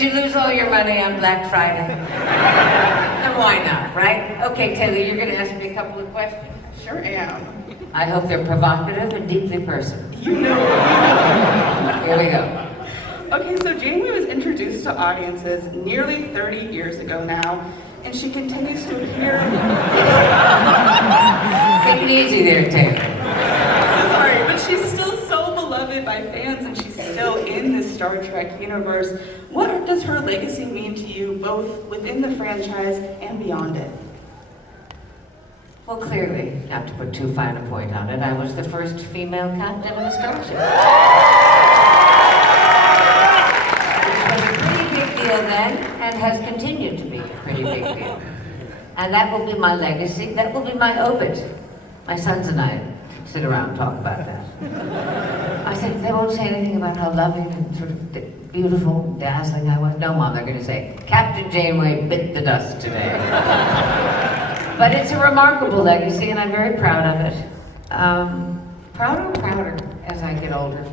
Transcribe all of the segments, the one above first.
did you lose all your money on Black Friday? And why not, right? Okay, Taylor, you're going to ask me a couple of questions. Sure am. I hope they're provocative and deeply personal. You know. Here we go. Okay, so Janeway was introduced to audiences nearly 30 years ago now, and she continues to appear. Take it easy there, Taylor. So sorry, but she's still so beloved by fans, and she's still in the Star Trek universe. What does her legacy mean to you, both within the franchise and beyond it? Well, clearly, not to put too fine a point on it, I was the first female captain of a starship. Which was a pretty big deal then, and has continued to be a pretty big deal. And that will be my legacy, that will be my obit. My sons and I sit around and talk about that. I said, they won't say anything about how loving and sort of beautiful and dazzling I was. No, Mom, they're going to say, Captain Janeway bit the dust today. But it's a remarkable legacy, and I'm very proud of it. Prouder and prouder as I get older.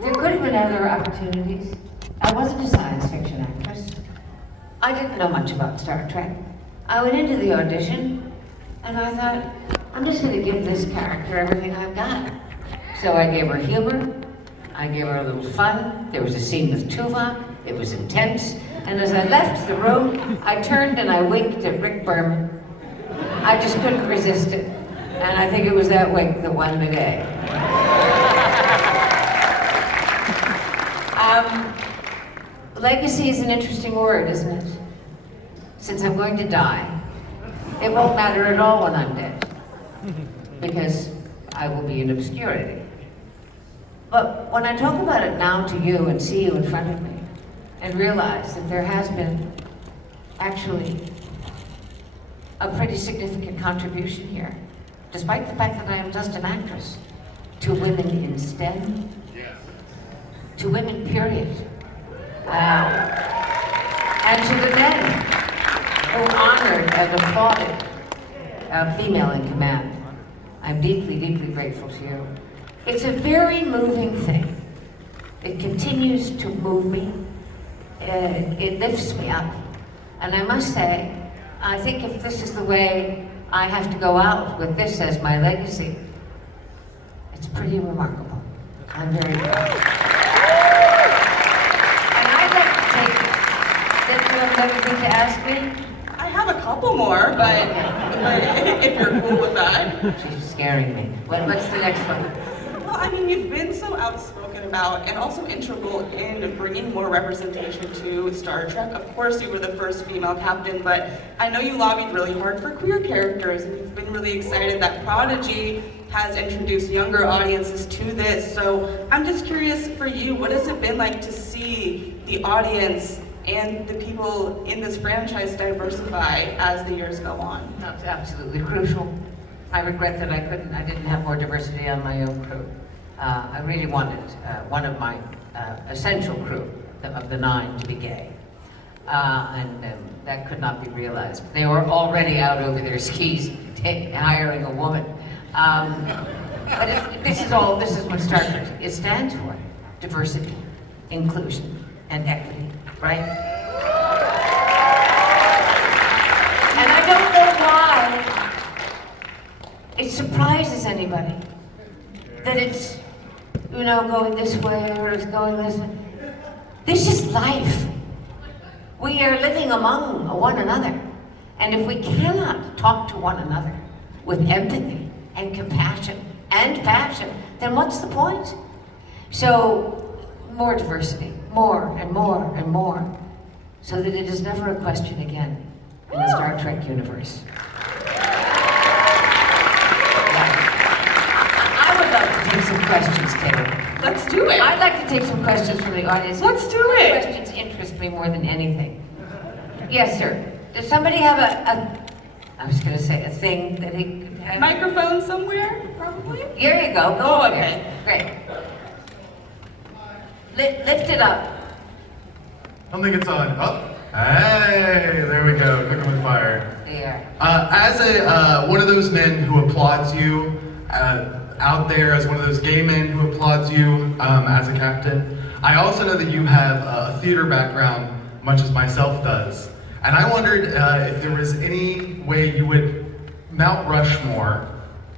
There could have been other opportunities. I wasn't a science fiction actress. I didn't know much about Star Trek. I went into the audition, and I thought, I'm just going to give this character everything I've got. So I gave her humor, I gave her a little fun. There was a scene with Tuvok. It was intense. And as I left the room, I turned and I winked at Rick Berman. I just couldn't resist it. And I think it was that wink that won the day. Legacy is an interesting word, isn't it? Since I'm going to die, it won't matter at all when I'm dead, because I will be in obscurity. But when I talk about it now to you and see you in front of me, and realize that there has been actually a pretty significant contribution here, despite the fact that I am just an actress, to women in STEM, to women, period, and to the men who honored and applauded a female in command. I'm deeply, deeply grateful to you. It's a very moving thing. It continues to move me. It lifts me up. And I must say, I think if this is the way I have to go out with this as my legacy, it's pretty remarkable. I'm very proud. And I'd like to take, did you have anything to ask me? I have a couple more, but if you're cool with that. She's scaring me. What's the next one? Well, I mean, you've been so outspoken about and also integral in bringing more representation to Star Trek. Of course, you were the first female captain, but I know you lobbied really hard for queer characters, and you've been really excited that Prodigy has introduced younger audiences to this. So I'm just curious for you, what has it been like to see the audience and the people in this franchise diversify as the years go on? That's absolutely crucial. I regret that I didn't have more diversity on my own crew. I really wanted one of my essential crew of the 9 to be gay. And that could not be realized. They were already out over their skis hiring a woman. But this is what Star Trek it stands for: diversity, inclusion, and equity, right? And I don't know why it surprises anybody that it's, going this way or it's going this way. This is life. We are living among one another. And if we cannot talk to one another with empathy and compassion and passion, then what's the point? So, more diversity, more and more and more, so that it is never a question again in the Star Trek universe. I would love to take some questions, Taylor. Let's do it. I'd like to take some questions from the audience. Let's do it. Questions interest me more than anything. Yes, sir. Does somebody have I was going to say a thing that he could have? Microphone somewhere, probably? Here you go. Go Oh, over okay. there. Great. Lift it up. I don't think it's on. Oh, hey, there we go. Cooking with fire. There. As one of those men who applauds you out there, as one of those gay men who applauds you as a captain, I also know that you have a theater background, much as myself does. And I wondered if there was any way you would, Mount Rushmore,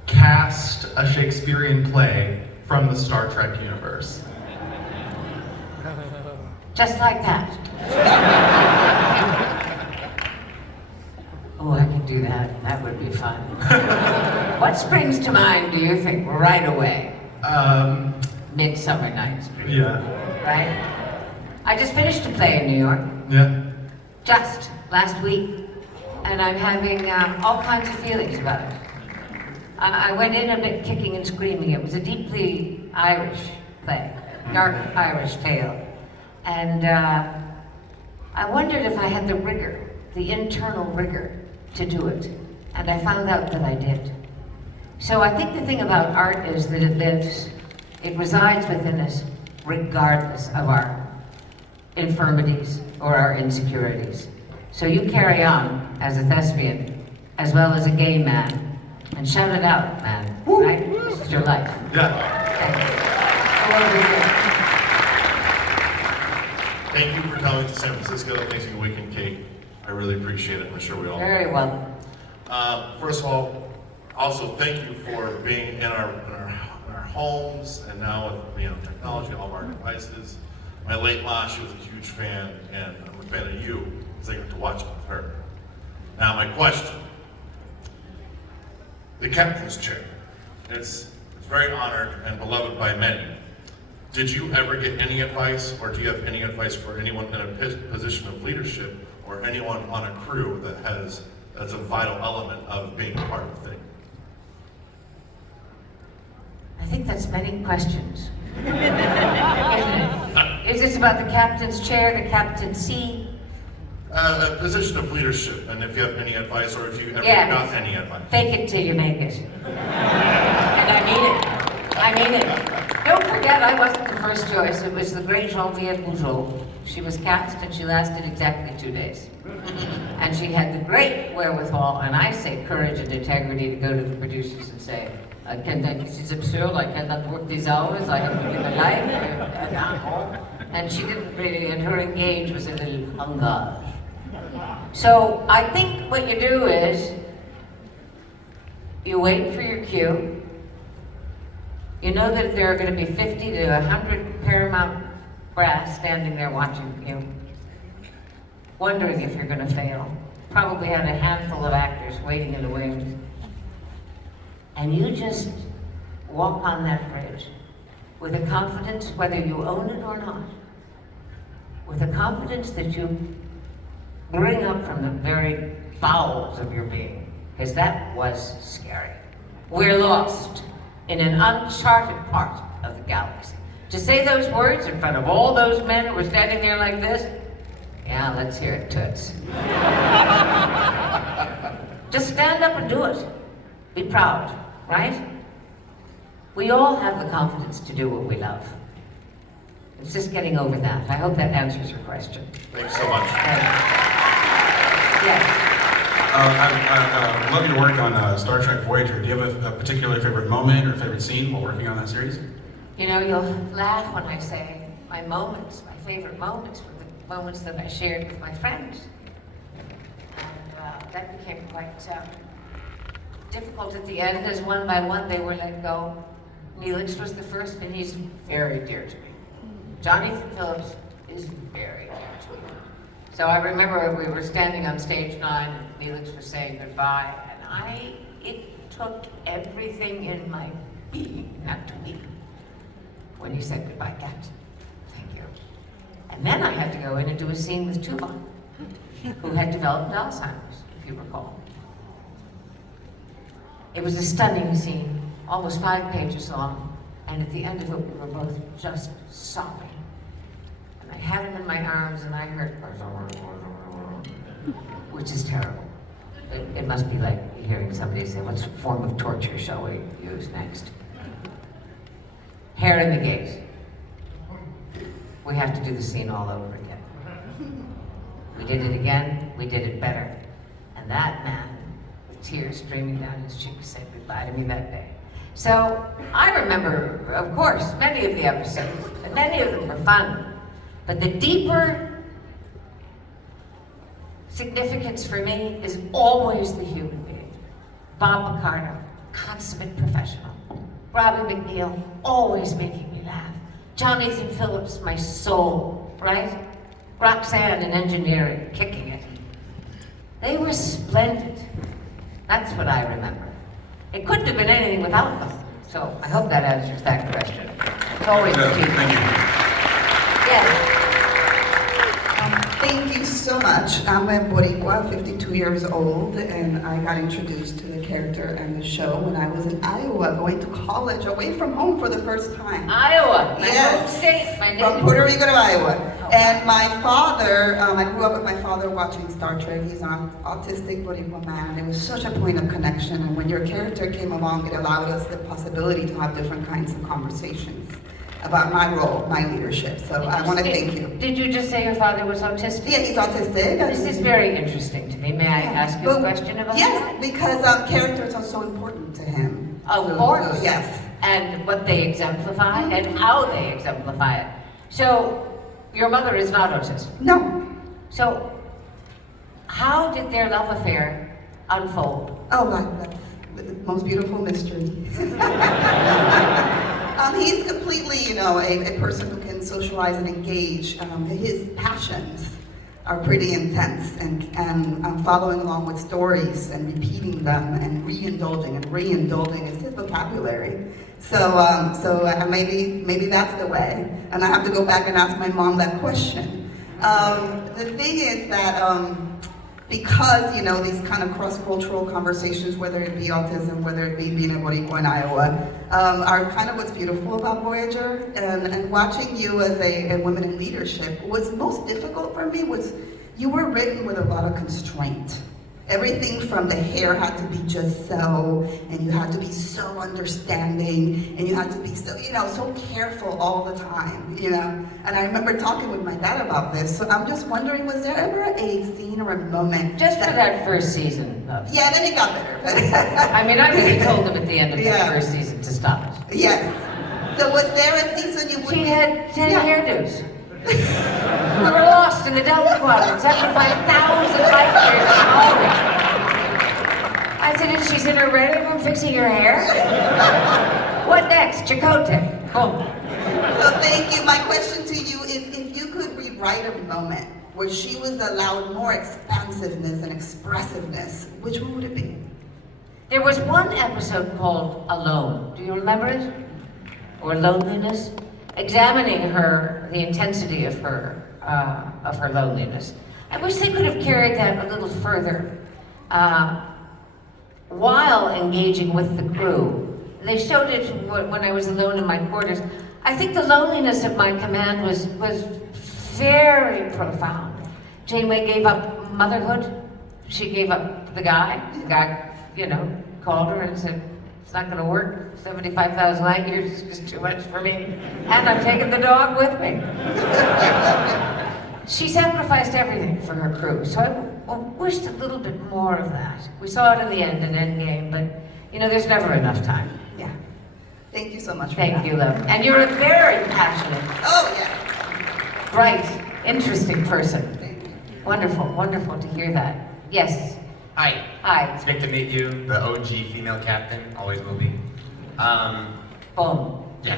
cast a Shakespearean play from the Star Trek universe. Just like that. Oh, I could do that. That would be fun. What springs to mind, do you think, right away? Midsummer Night's Dream. Yeah. Right? I just finished a play in New York. Yeah. Just last week. And I'm having all kinds of feelings about it. I went in a bit kicking and screaming. It was a deeply Irish play, dark Irish tale. And I wondered if I had the rigor, the internal rigor, to do it. And I found out that I did. So I think the thing about art is that it lives, it resides within us regardless of our infirmities or our insecurities. So you carry on as a thespian, as well as a gay man, and shout it out, man, right? This is your life. Yeah. Thank you for coming to San Francisco Thanksgiving weekend, Kate. I really appreciate it. I'm sure we all do. Very well. First of all, also thank you for being in our homes and now with technology, all of our devices. My late mom, she was a huge fan, and I'm a fan of you because I get to watch it with her. Now my question: the captain's chair. It's very honored and beloved by many. Did you ever get any advice, or do you have any advice for anyone in a position of leadership, or anyone on a crew that's a vital element of being a part of the thing? I think that's many questions. Isn't it? Is this about the captain's chair, the captaincy? A position of leadership, and if you have any advice, or if you ever Yeah. got any advice. Fake it till you make it. And I mean it. I mean it. Don't forget, I wasn't the first choice. It was the great Geneviève Bujold. She was cast and she lasted exactly 2 days. And she had the great wherewithal, and I say courage and integrity, to go to the producers and say, this is absurd, I cannot work these hours, I have to live a life. And she didn't really, and her engage was a little engage. So I think what you do is, you wait for your cue. You know that there are going to be 50 to 100 Paramount brass standing there watching you, wondering if you're going to fail. Probably had a handful of actors waiting in the wings. And you just walk on that bridge with a confidence, whether you own it or not, with a confidence that you bring up from the very bowels of your being, because that was scary. We're lost in an uncharted part of the galaxy. To say those words in front of all those men who were standing there like this, yeah, let's hear it, toots. Just stand up and do it. Be proud, right? We all have the confidence to do what we love. It's just getting over that. I hope that answers your question. Thanks so much. Yes. I love your work on Star Trek Voyager. Do you have a particular favorite moment or favorite scene while working on that series? You know, you'll laugh when I say my moments, my favorite moments were the moments that I shared with my friends. And that became quite difficult at the end, as one by one they were let go. Neelix was the first, and he's very dear to me. Johnny Phillips is very dear to me. So I remember we were standing on stage 9, and Neelix was saying goodbye, and it took everything in my being not to weep when he said goodbye, Captain. Thank you. And then I had to go in and do a scene with Tuvok, who had developed Alzheimer's, if you recall. It was a stunning scene, almost 5 pages long, and at the end of it, we were both just sobbing. And I had him in my arms, and I heard, which is terrible. It must be like hearing somebody say, what form of torture shall we use next? Hair in the gate. We have to do the scene all over again. We did it again, we did it better. And that man, with tears streaming down his cheeks, said goodbye to me that day. So I remember, of course, many of the episodes, and many of them were fun. But the deeper significance for me is always the human being. Bob Picardo, consummate professional. Robbie McNeil, always making me laugh. Jonathan Phillips, my soul, right? Roxanne in engineering, kicking it. They were splendid. That's what I remember. It couldn't have been anything without them. So I hope that answers that question. It's always the team. Thank you. Yes. Thank you so much. I'm a Boricua, 52 years old, and I got introduced to the character and the show when I was in Iowa, going to college, away from home for the first time. Iowa, my Yes. home state, my From native. Puerto Rico to Iowa. Oh. And my father, I grew up with my father watching Star Trek. He's an autistic Boricua man. It was such a point of connection, and when your character came along, it allowed us the possibility to have different kinds of conversations about my role, my leadership. So I want to thank you. Did you just say your father was autistic? Yeah, he's autistic. This is very interesting to me. May I ask you a question about Yes, that? because characters are so important to him. Of So- course. so, yes. And what they exemplify and how they exemplify it. So, your mother is not autistic. No. So, how did their love affair unfold? Oh, that's the most beautiful mystery. He's completely, a person who can socialize and engage. His passions are pretty intense, and I'm following along with stories and repeating them and re-indulging is his vocabulary. So maybe that's the way. And I have to go back and ask my mom that question. The thing is that because these kind of cross-cultural conversations, whether it be autism, whether it be being a Boricua in Iowa, are kind of what's beautiful about Voyager. And watching you as a woman in leadership, what's most difficult for me was you were written with a lot of constraint. Everything from the hair had to be just so, and you had to be so understanding, and you had to be so, so careful all the time, And I remember talking with my dad about this, so I'm just wondering, was there ever a scene or a moment? Just for that first season. Yeah, then it got better. I mean, I really told them at the end of Yeah. that first season to stop it. Yes. So was there a season you would She had 10 Yeah. hairdos. We were lost in the Delta Quadrant, 75,000 light years from home. I said, and she's in her ready room fixing her hair? What next? Chakotay. Boom. So thank you. My question to you is, if you could rewrite a moment where she was allowed more expansiveness and expressiveness, which one would it be? There was one episode called Alone. Do you remember it? Or Loneliness? Examining the intensity of her loneliness. I wish they could have carried that a little further. While engaging with the crew. They showed it when I was alone in my quarters. I think the loneliness of my command was very profound. Janeway gave up motherhood. She gave up the guy. The guy, called her and said, it's not gonna work. 75,000 light years is just too much for me. And I'm taking the dog with me. She sacrificed everything for her crew, so I wished a little bit more of that. We saw it in the end, in Endgame, but there's never enough time. Yeah. Thank you so much for that. Thank you, love. And you're a very passionate, Oh, yeah. bright, interesting person. Thank you. Wonderful, wonderful to hear that. Yes. Hi, Hi. it's great to meet you, the OG female captain, always will be. Boom. Yeah,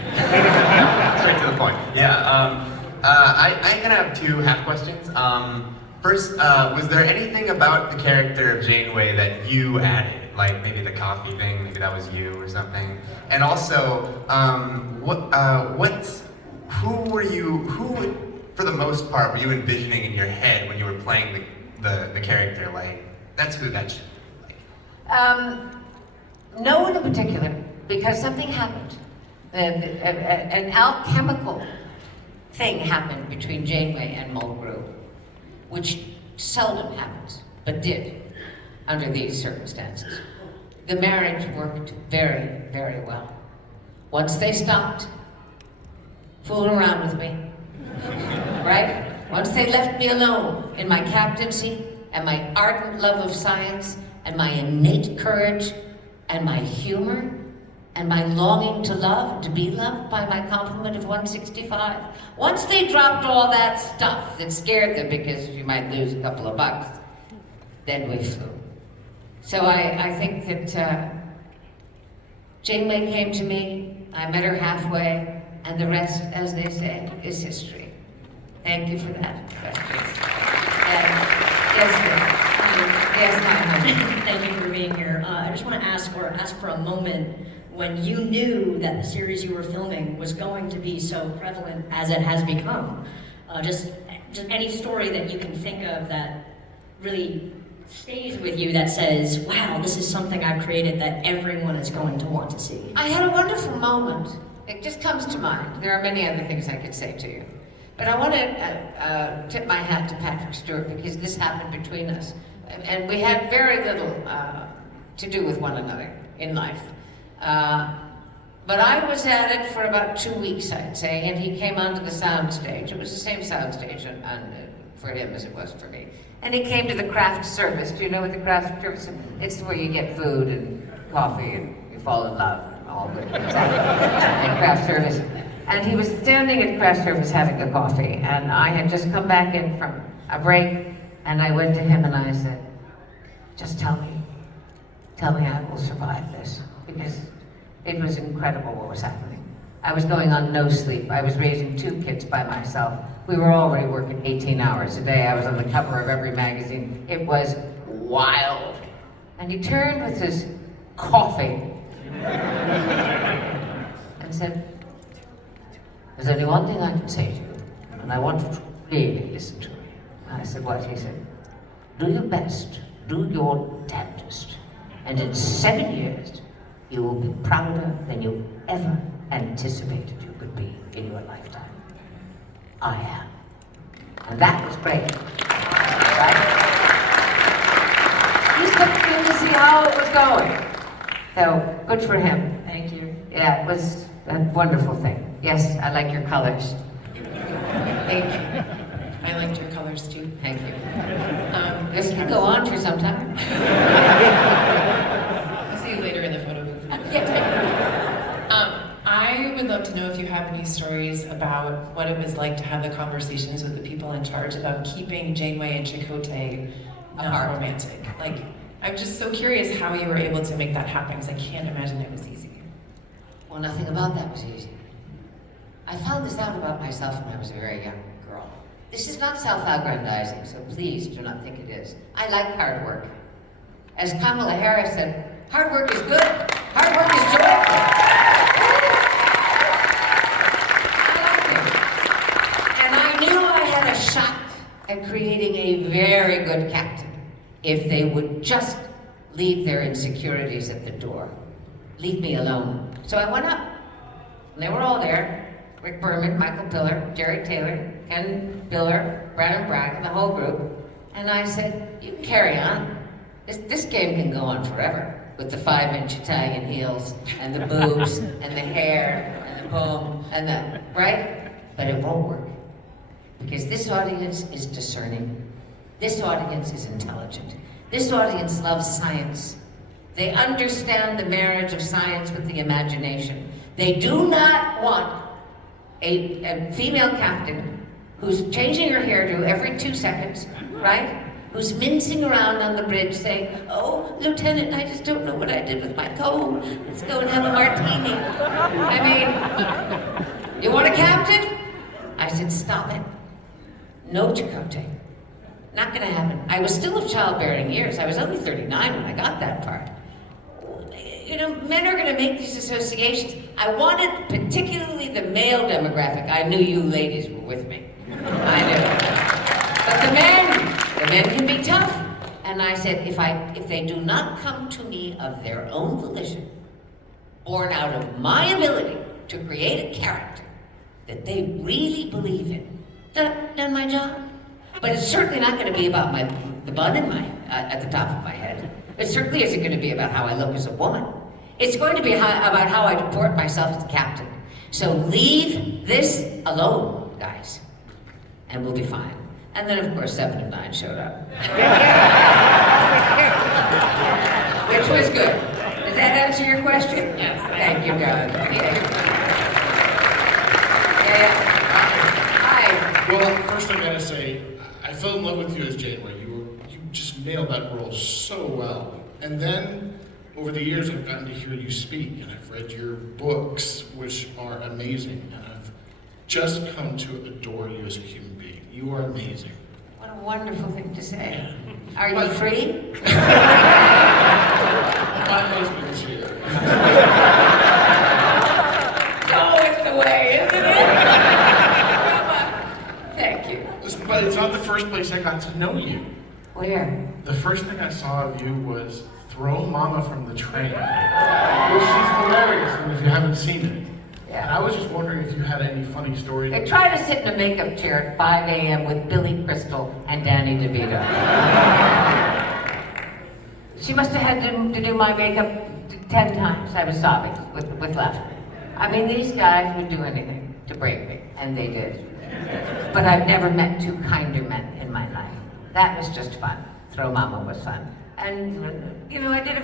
straight to the point. Yeah, I kind of have two half questions. First, was there anything about the character of Janeway that you added? Like maybe the coffee thing, maybe that was you or something? And also, who, for the most part, were you envisioning in your head when you were playing the character? Like, that's who that should be like. No one in particular, because something happened. An alchemical thing happened between Janeway and Mulgrew, which seldom happens, but did under these circumstances. The marriage worked very, very well. Once they stopped fooling around with me, right? Once they left me alone in my captaincy and my ardent love of science and my innate courage and my humor, and my longing to love and to be loved by my complement of 165. Once they dropped all that stuff that scared them because you might lose a couple of bucks, then we flew. So I think that Janeway came to me, I met her halfway, and the rest, as they say, is history. Thank you for that question. Yes, ma'am. Thank you for being here. I just want to ask for a moment when you knew that the series you were filming was going to be so prevalent as it has become. Just any story that you can think of that really stays with you that says, wow, this is something I've created that everyone is going to want to see. I had a wonderful moment. It just comes to mind. There are many other things I could say to you. But I want to tip my hat to Patrick Stewart because this happened between us. And we had very little to do with one another in life. But I was at it for about 2 weeks, I'd say, and he came onto the sound stage. It was the same sound stage for him as it was for me. And he came to the craft service. Do you know what the craft service is? It's where you get food and coffee and you fall in love and all good things. And craft service. And he was standing at craft service having a coffee, and I had just come back in from a break, and I went to him and I said, just tell me I will survive this, because it was incredible what was happening. I was going on no sleep. I was raising 2 kids by myself. We were already working 18 hours a day. I was on the cover of every magazine. It was wild. And he turned with his coffee and said, there's only one thing I can say to you, and I want you to really listen to me. And I said, what? He said, do your best, do your damnedest, and in 7 years, you will be prouder than you ever anticipated you could be in your lifetime. I am. And that was great. Right? He took me to see how it was going. So, good for him. Thank you. Yeah, it was a wonderful thing. Yes, I like your colors. Thank you. I liked your colors too. Thank you. This can go on for some time. I'll see you later in the photo booth. I would love to know if you have any stories about what it was like to have the conversations with the people in charge about keeping Janeway and Chakotay not romantic. Like, I'm just so curious how you were able to make that happen, because I can't imagine it was easy. Well, nothing about that was easy. I found this out about myself when I was a very young girl. This is not self-aggrandizing, so please do not think it is. I like hard work. As Kamala Harris said, hard work is good. Hard work is joyful. I like it. And I knew I had a shot at creating a very good captain if they would just leave their insecurities at the door. Leave me alone. So I went up, and they were all there. Rick Berman, Michael Piller, Jerry Taylor, Ken Biller, Brandon Bragg, the whole group. And I said, you can carry on. This game can go on forever with the 5-inch Italian heels and the boobs and the hair and the boom and the, right? But it won't work. Because this audience is discerning. This audience is intelligent. This audience loves science. They understand the marriage of science with the imagination. They do not want a female captain who's changing her hairdo every 2 seconds, right? Who's mincing around on the bridge saying, oh, Lieutenant, I just don't know what I did with my comb. Let's go and have a martini. I mean, you want a captain? I said, stop it. No Chakotay. Not gonna happen. I was still of childbearing years. I was only 39 when I got that part. You know, men are gonna make these associations. I wanted particularly the male demographic. I knew you ladies were with me. I knew. But the men can be tough. And I said, if they do not come to me of their own volition, born out of my ability to create a character that they really believe in, done my job. But it's certainly not going to be about the bun in at the top of my head. It certainly isn't going to be about how I look as a woman. It's going to be about how I deport myself as a captain. So leave this alone, guys, and we'll be fine. And then, of course, 7 of 9 showed up. Which was good. that answer your question? Yes. Thank you, God. Yeah. Hi. Well, first I gotta say, I fell in love with you as Janeway. You just nailed that role so well. And then, over the years, I've gotten to hear you speak, and I've read your books, which are amazing. And I've just come to adore you as a human being. You are amazing. What a wonderful thing to say. Are you free? My husband's here. It's always the way, isn't it? Thank you. But it's not the first place I got to know you. Where? The first thing I saw of you was throw Momma from the train. Which is hilarious, and if you haven't seen it. And I was just wondering if you had any funny stories. They try to sit in a makeup chair at 5 a.m. with Billy Crystal and Danny DeVito. She must have had to do my makeup 10 times. I was sobbing with laughter. I mean, these guys would do anything to break me, and they did. But I've never met two kinder men in my life. That was just fun. Throw Momma was fun. And, you know, I did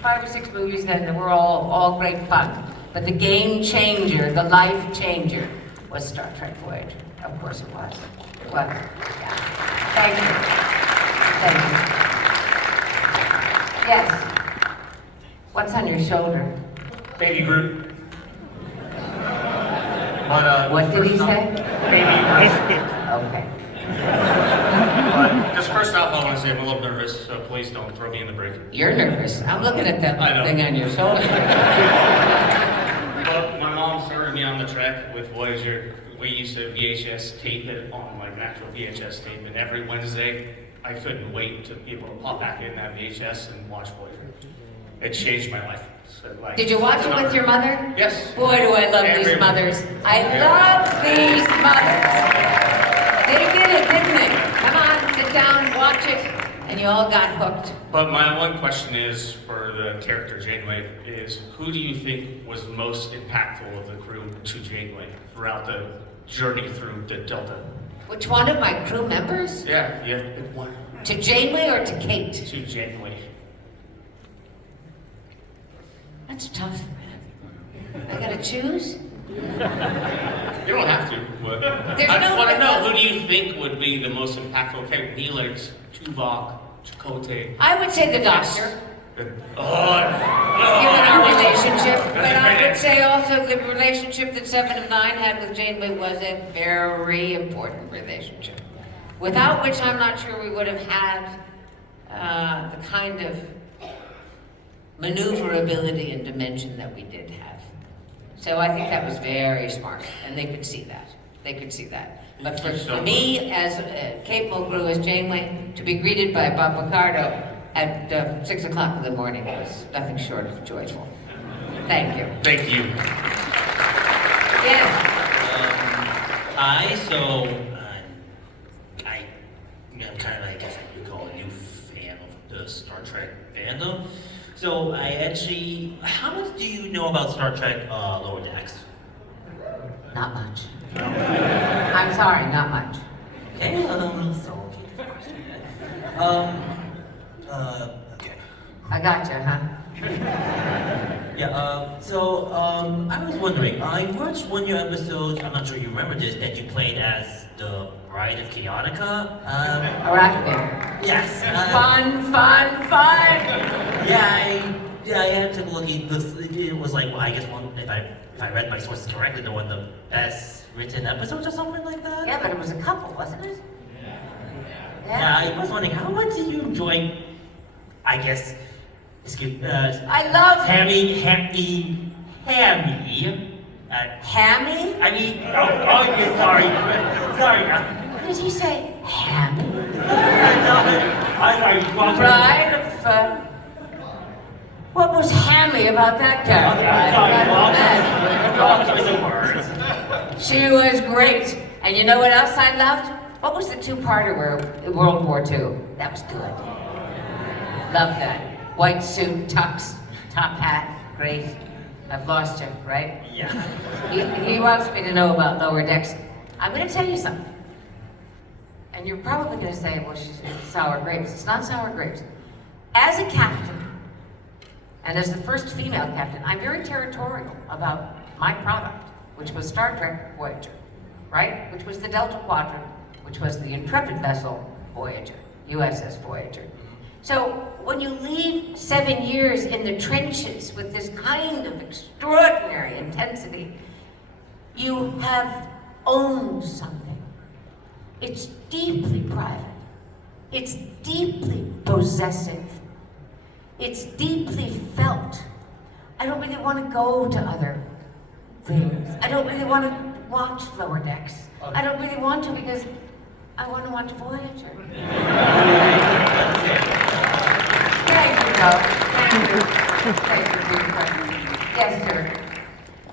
5 or 6 movies then that were all great fun. But the game changer, the life changer, was Star Trek Voyager. Of course it was. It was. Yeah. Thank you. Thank you. Yes. What's on your shoulder? Baby Groot. But, What did he say? Baby Groot. Okay. But just first off, I want to say I'm a little nervous, so please don't throw me in the break. You're nervous. I'm looking at that I know. thing on your shoulder. But my mom started me on the track with Voyager. We used to VHS tape it on like an actual VHS tape, and every Wednesday I couldn't wait to be able to pop back in that VHS and watch Voyager. It changed my life. So, like, Did you watch it with your mother? Yes. Boy, do I love these mothers. I love these mothers. They did it, didn't they? Come on, sit down, watch it. And you all got hooked. But my one question is, for the character Janeway, is who do you think was most impactful of the crew to Janeway throughout the journey through the Delta? Which one of my crew members? Yeah, pick one. To Janeway or to Kate? To Janeway. That's tough, man. I gotta choose? You don't have to, but There's I just no- want to know, who do you think would be the most impactful? Okay, Neelix, Tuvok, Chakotay. I would say the doctor, given our relationship. But I would say also the relationship that 7 of 9 had with Janeway was a very important relationship. Without which I'm not sure we would have had the kind of maneuverability and dimension that we did have. So I think that was very smart, and they could see that. They could see that. But for me, as Kate Mulgrew as Janeway, to be greeted by Bob Picardo at 6 o'clock in the morning was nothing short of joyful. Thank you. Thank you. Yeah. I'm kind of, I guess I would call a new fan of the Star Trek fandom. So I actually, how much do you know about Star Trek Lower Decks? Not much. I'm sorry, not much. Okay, okay. I gotcha, huh? Yeah, I was wondering, I watched one of your episodes, I'm not sure you remember this, that you played as the Bride of Chaotica. Arachne. Yes. Fun. Yeah, I had to look at this. It was like, well, I guess one, if I read my sources correctly, they're one of the best written episodes or something like that. Yeah, but it was a couple, wasn't it? Yeah, I was wondering, how much did you enjoy, I guess, I love Hammy. Hammy? I mean, yeah, sorry. What did he say? Hammy? I'm sorry, wrong. Bride of, what was hammy about that character? She was great. And you know what else I loved? What was the two-parter where World War II? That was good. Loved that. White suit, tux, top hat, great. I've lost you, right? Yeah. He wants me to know about Lower Decks. I'm going to tell you something. And you're probably going to say, well, it's sour grapes. It's not sour grapes. As a captain, And as the first female captain, I'm very territorial about my product, which was Star Trek Voyager, right? Which was the Delta Quadrant, which was the intrepid vessel Voyager, USS Voyager. So when you leave 7 years in the trenches with this kind of extraordinary intensity, you have owned something. It's deeply private. It's deeply possessive. It's deeply felt. I don't really want to go to other things. I don't really want to watch Lower Decks. I don't really want to because I want to watch Voyager. Thank you, Doug. Thank you. Thank you for your question. Yes, sir.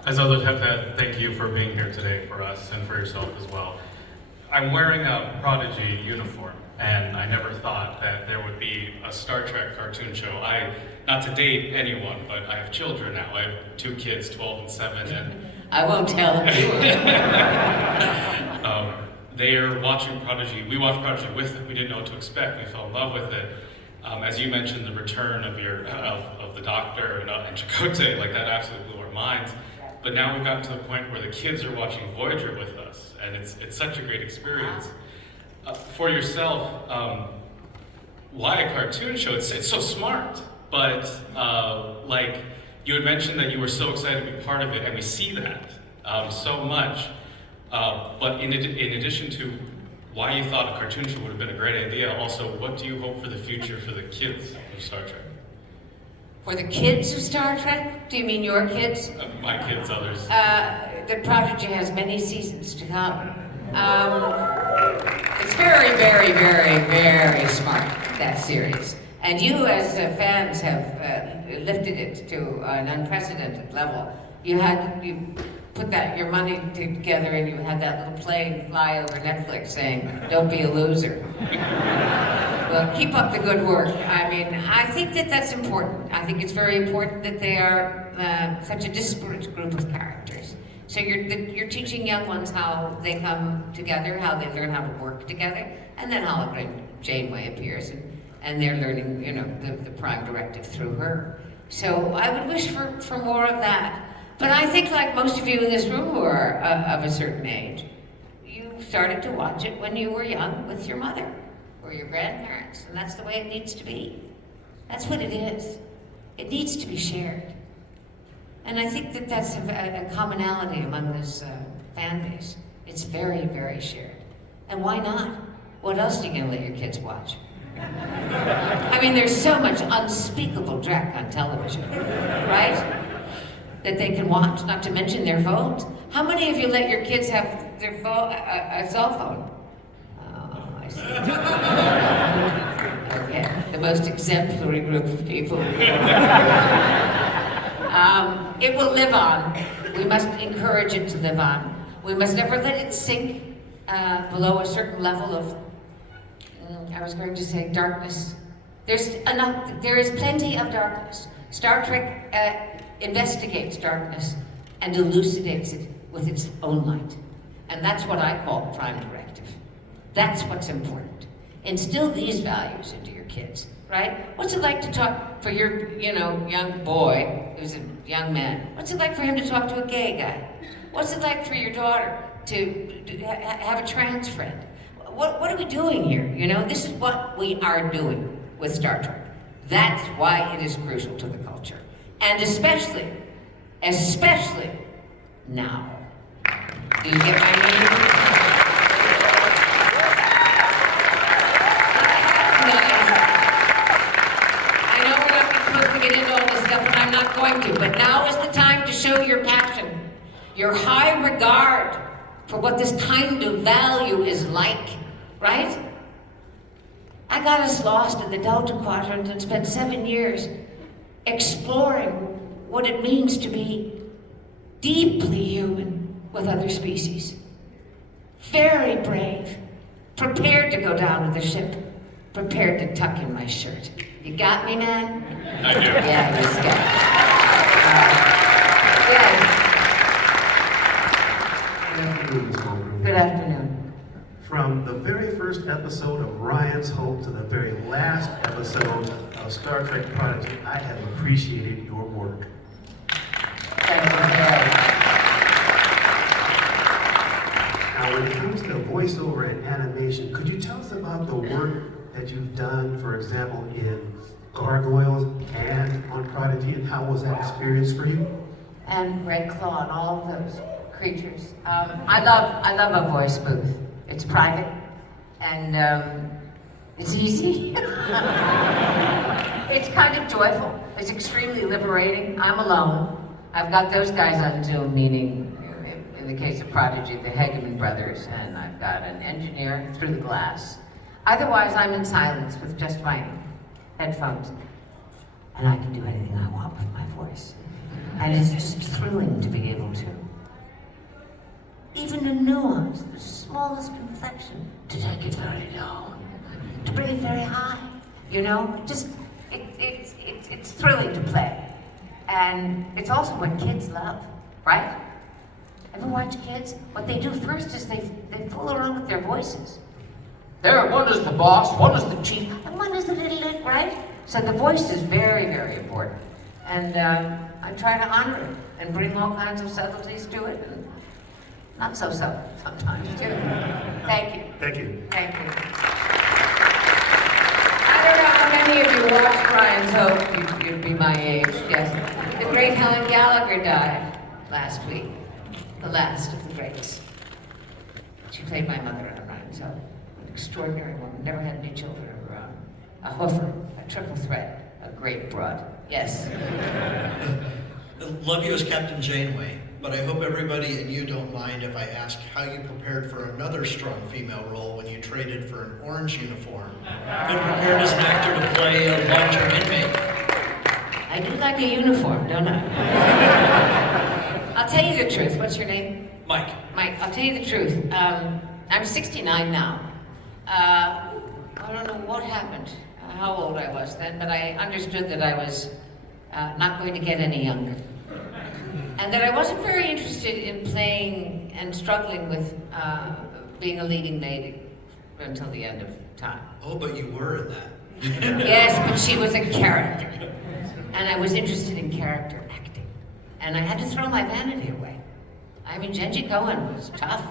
As others have to thank you for being here today for us and for yourself as well. I'm wearing a Prodigy uniform, and I never thought that there would be a Star Trek cartoon show. Not to date anyone, but I have children now. I have 2 kids, 12 and 7, and I won't tell you. they are watching Prodigy. We watched Prodigy with them. We didn't know what to expect. We fell in love with it. As you mentioned, the return of the Doctor and Chakotay, like that absolutely blew our minds. But now we've gotten to the point where the kids are watching Voyager with us, and it's such a great experience. For yourself, why a cartoon show? It's so smart, but like you had mentioned that you were so excited to be part of it, and we see that so much. But in addition to why you thought a cartoon show would have been a great idea, also what do you hope for the future for the kids of Star Trek? For the kids of Star Trek? Do you mean your kids? My kids, others. The Prodigy has many seasons to come. It's very, very, very, very smart, that series. And you as fans have lifted it to an unprecedented level. You put your money together and you had that little plane fly over Netflix saying, "Don't be a loser." Well, keep up the good work. I mean, I think that's important. I think it's very important that they are such a disparate group of characters. So you're teaching young ones how they come together, how they learn how to work together, and then Holograph Janeway appears, and they're learning, the Prime Directive through her. So I would wish for more of that. But I think, like most of you in this room who are of a certain age, you started to watch it when you were young with your mother or your grandparents, and that's the way it needs to be. That's what it is. It needs to be shared. And I think that's a commonality among this fan base. It's very, very shared. And why not? What else are you going to let your kids watch? I mean, there's so much unspeakable dreck on television, right? That they can watch, not to mention their phones. How many of you let your kids have their phone, a cell phone? Oh, I see. Okay, the most exemplary group of people. It will live on. We must encourage it to live on. We must never let it sink below a certain level of, I was going to say darkness. There is plenty of darkness. Star Trek investigates darkness and elucidates it with its own light. And that's what I call Prime Directive. That's what's important. Instill these values into your kids, right? What's it like to talk for your, young boy who's a young man? What's it like for him to talk to a gay guy? What's it like for your daughter to have a trans friend? What are we doing here? This is what we are doing with Star Trek. That's why it is crucial to the culture. And especially now. Do you get my meaning? I know we're not supposed to get into all this stuff, and I'm not going to, but now is the time to show your passion, your high regard for what this kind of value is like, right? I got us lost in the Delta Quadrant and spent 7 years exploring what it means to be deeply human with other species. Very brave, prepared to go down with the ship, prepared to tuck in my shirt. You got me, man? I do. Yeah, this guy. Yes. Good afternoon, Ms. Mulgrew. Good afternoon. From the very first episode of Ryan's Hope to the very last episode of of Star Trek Prodigy, I have appreciated your work. Thank you, Gary. Now, when it comes to voiceover and animation, could you tell us about the work that you've done, for example, in Gargoyles and on Prodigy, and how was that experience for you? And Red Claw and all of those creatures. I love a voice booth. It's private and it's easy. It's kind of joyful. It's extremely liberating. I'm alone. I've got those guys on Zoom, meaning in the case of Prodigy, the Hageman brothers, and I've got an engineer through the glass. Otherwise, I'm in silence with just my headphones, and I can do anything I want with my voice. And it's just thrilling to be able to. Even the nuance, the smallest inflection, to take it very low, to bring it very high, you know? It's thrilling to play. And it's also what kids love, right? Ever watch kids? What they do first is they fool around with their voices. One is the boss, one is the chief, and one is the little, right? So the voice is very, very important. And I try to honor it and bring all kinds of subtleties to it, and not so subtle sometimes too. Thank you. Thank you. Thank you. I don't know how many of you watched Ryan's Hope. You'd be my age, yes. The great Helen Gallagher died last week. The last of the greats. She played my mother on Ryan's Hope. An extraordinary woman, never had any children of her own. A hoofer, a triple threat, a great broad. Yes. Love you as Captain Janeway, but I hope everybody and you don't mind if I ask how you prepared for another strong female role when you traded for an orange uniform. Been prepared as an actor to play a long-term inmate. I do like a uniform, don't I? I'll tell you the truth. What's your name? Mike. Mike, I'll tell you the truth. I'm 69 now. I don't know what happened, how old I was then, but I understood that I was not going to get any younger. And that I wasn't very interested in playing and struggling with being a leading lady until the end of time. Oh, but you were in that. Yes, but she was a character. And I was interested in character acting. And I had to throw my vanity away. I mean, Genji Cohen was tough.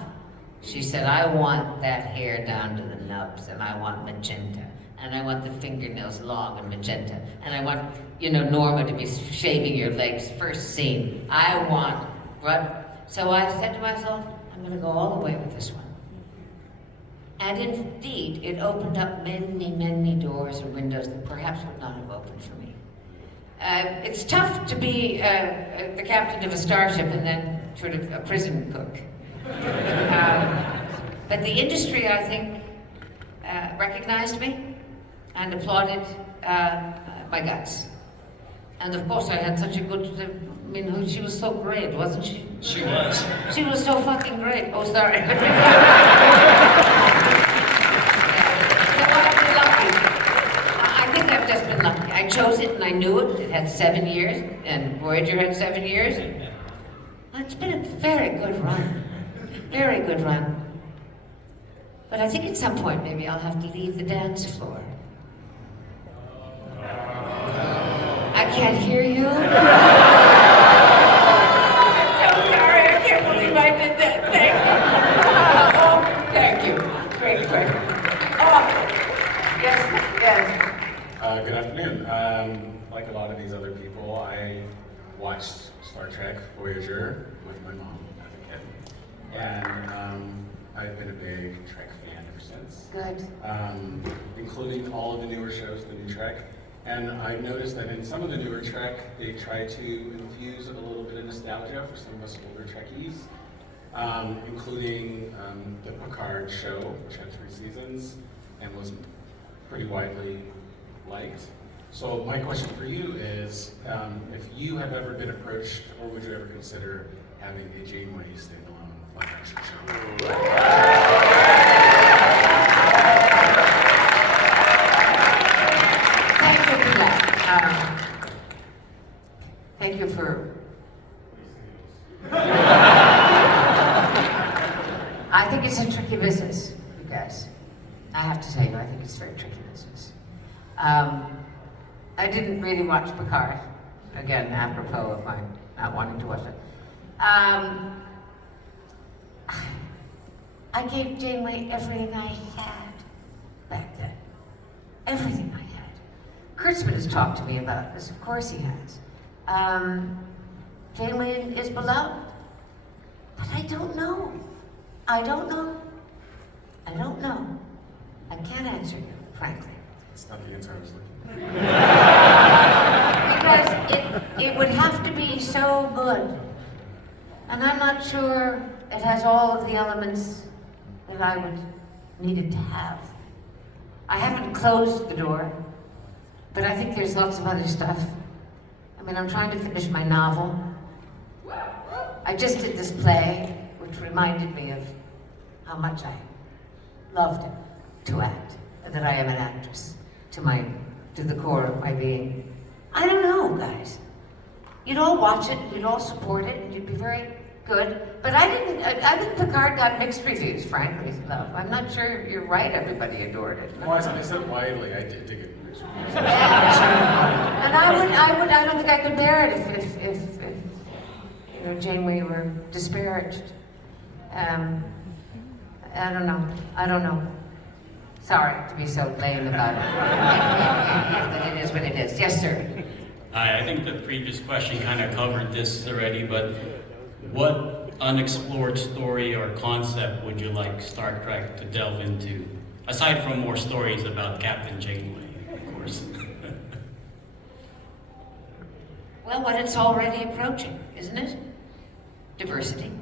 She said, I want that hair down to the nubs, and I want magenta. And I want the fingernails long and magenta. And I want, you know, Norma to be shaving your legs first scene. I want, what? So I said to myself, I'm gonna go all the way with this one. And indeed, it opened up many, many doors and windows that perhaps would not have opened for me. It's tough to be the captain of a starship and then sort of a prison cook. But the industry, I think, recognized me and applauded my guts. And of course I had such a good, I mean, she was so great, wasn't she? She was. She was so fucking great. Oh, sorry. I think I've just been lucky. I chose it and I knew it. It had 7 years, and Voyager had 7 years. It's been a very good run. Very good run. But I think at some point maybe I'll have to leave the dance floor. I can't hear you. I'm so sorry, I can't believe I did that. Thank you. Oh, thank you. Great question. Oh, yes, yes. Good afternoon. Like a lot of these other people, I watched Star Trek Voyager with my mom as a kid. And I've been a big Trek fan ever since. Good. Including all of the newer shows, the new Trek. And I've noticed that in some of the newer Trek, they try to infuse a little bit of nostalgia for some of us older Trekkies, including the Picardo show, which had 3 seasons and was pretty widely liked. So my question for you is, if you have ever been approached, or would you ever consider having a Janeway standalone live action show? Thank you for that. Thank you for... I think it's a tricky business, you guys. I have to tell you, I think it's a very tricky business. I didn't really watch Picard. Again, apropos of my not wanting to watch it. I gave Janeway everything I had back then. Everything I had. Kurtzman has talked to me about this, of course he has. Janeway is beloved, but I don't know. I don't know. I don't know. I can't answer you, frankly. It's not the answer I was looking Because it would have to be so good. And I'm not sure it has all of the elements that I would need it to have. I haven't closed the door, but I think there's lots of other stuff. I mean, I'm trying to finish my novel. I just did this play, which reminded me of how much I loved it to act, and that I am an actress to the core of my being. I don't know, guys. You'd all watch it, you'd all support it, and you'd be very good. But I think Picard got mixed reviews, frankly, love. I'm not sure you're right, everybody adored it. Well, I said widely, I did dig it. And I don't think I could bear it if you know, Janeway were disparaged. I don't know. Sorry to be so lame about it. But it is what it is. Yes, sir. I think the previous question kind of covered this already, but what unexplored story or concept would you like Star Trek to delve into? Aside from more stories about Kathryn Janeway, of course. Well, what it's already approaching, isn't it? Diversity.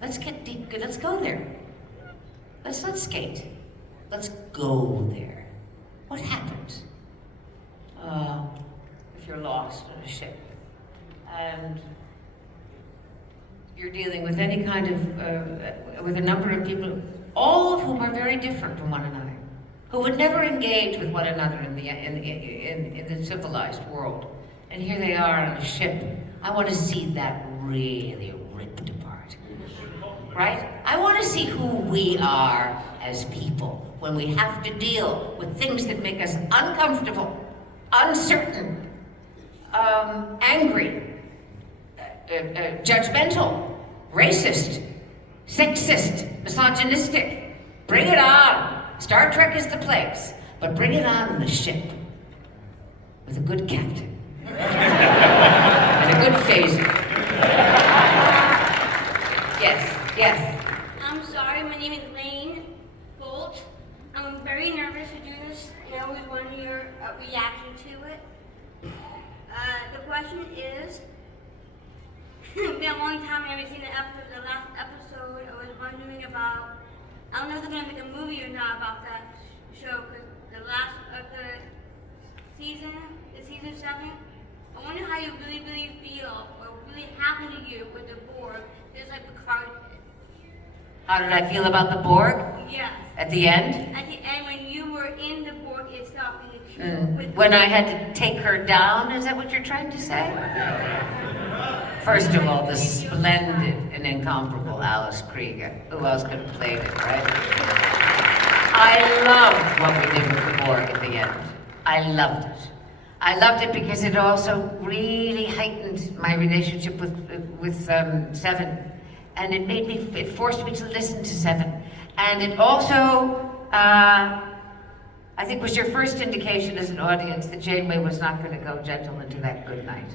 Let's get deep. Let's go there. Let's not skate. Let's go there. What happens if you're lost on a ship and you're dealing with any kind of, with a number of people, all of whom are very different from one another, who would never engage with one another in the civilized world. And here they are on a ship. I want to see that really ripped apart, right? I want to see who we are as people when we have to deal with things that make us uncomfortable, uncertain, angry, judgmental, racist, sexist, misogynistic. Bring it on. Star Trek is the place, but bring it on the ship with a good captain and a good phaser. Yes. I'm sorry, my name is Lane Bolt. I'm very nervous to do this, and I always want your reaction to it. The question is, it's been a long time I haven't seen the last episode. I was wondering about, I don't know if they're going to make a movie or not about that show, because the last of the season 7, I wonder how you really feel, or really happened to you with the Borg, just like Picard did. How did I feel about the Borg? Yes. At the end? At the end, when you were in the Borg itself, in the cube. When I had to take her down, is that what you're trying to say? First of all, the splendid and incomparable Alice Krieger. Who else could have played it, right? I loved what we did with the Borg at the end. I loved it. I loved it because it also really heightened my relationship with Seven. And it forced me to listen to Seven. And it also, I think, was your first indication as an audience that Janeway was not going to go gentle into that good night.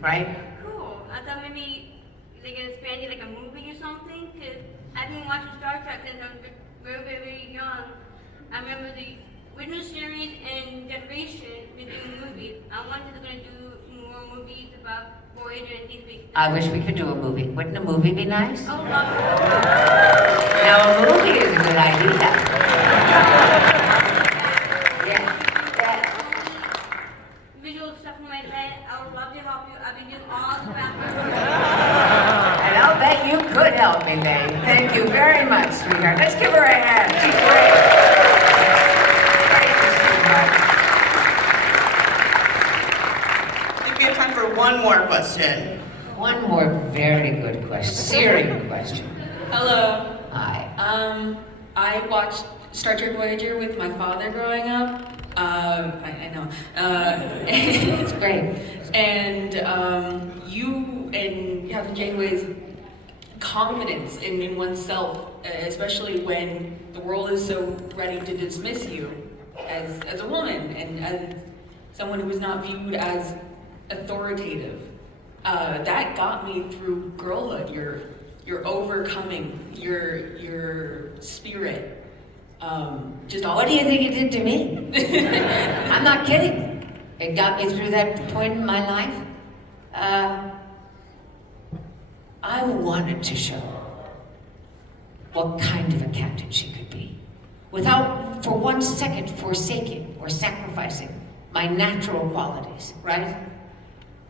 Right? Cool. I thought maybe they could expand it like a movie or something, because I've been watching Star Trek since I was very young. I remember the original series and Generation, been doing movies. I wonder if they're going to do more movies about Voyager and these big. I wish we could do a movie. Wouldn't a movie be nice? I would love it. Now, a movie is a good idea. Yeah. Visual stuff in my head, I would love to help you. I've been doing all the background. And I'll bet you could help me, Lane. Thank you very much, sweetheart. Let's give her a hand. She's great. I think we have time for one more question. One more very good question. Searing question. Hello. Hi. I watched Star Trek Voyager with my father growing up, I know. It's great. And you and Kathryn Janeway's confidence in oneself, especially when the world is so ready to dismiss you as a woman and as someone who is not viewed as authoritative. That got me through girlhood. Your overcoming, your spirit. Just all. What do you think it did to me? I'm not kidding. It got me through that point in my life. I wanted to show what kind of a captain she could be, without for 1 second forsaking or sacrificing my natural qualities, right?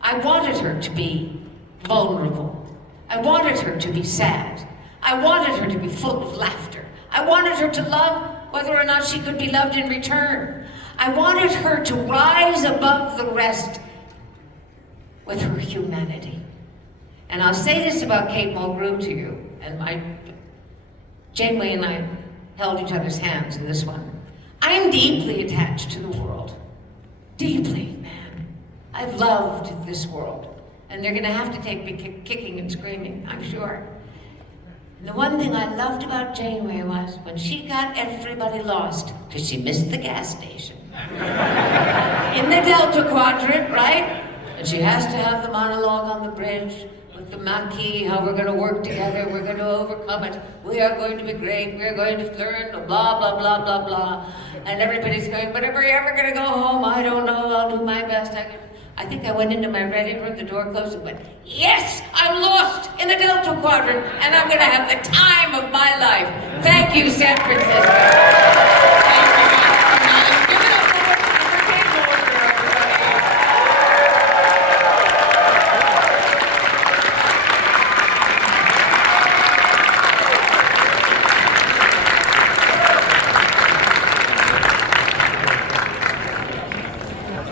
I wanted her to be vulnerable. I wanted her to be sad. I wanted her to be full of laughter. I wanted her to love whether or not she could be loved in return. I wanted her to rise above the rest with her humanity. And I'll say this about Kate Mulgrew to you, and Janeway and I held each other's hands in this one. I'm deeply attached to the world. Deeply, man. I've loved this world. And they're gonna have to take me kicking and screaming, I'm sure. And the one thing I loved about Janeway was when she got everybody lost, because she missed the gas station. In the Delta Quadrant, right? And she has to have the monologue on the bridge with the Maquis, how we're going to work together, we're going to overcome it, we are going to be great, we're going to learn, blah, blah, blah, blah, blah. And everybody's going, but are we ever going to go home? I don't know, I'll do my best. I think I went into my ready room, the door closed, and went, yes, I'm lost in the Delta Quadrant, and I'm going to have the time of my life. Thank you, San Francisco.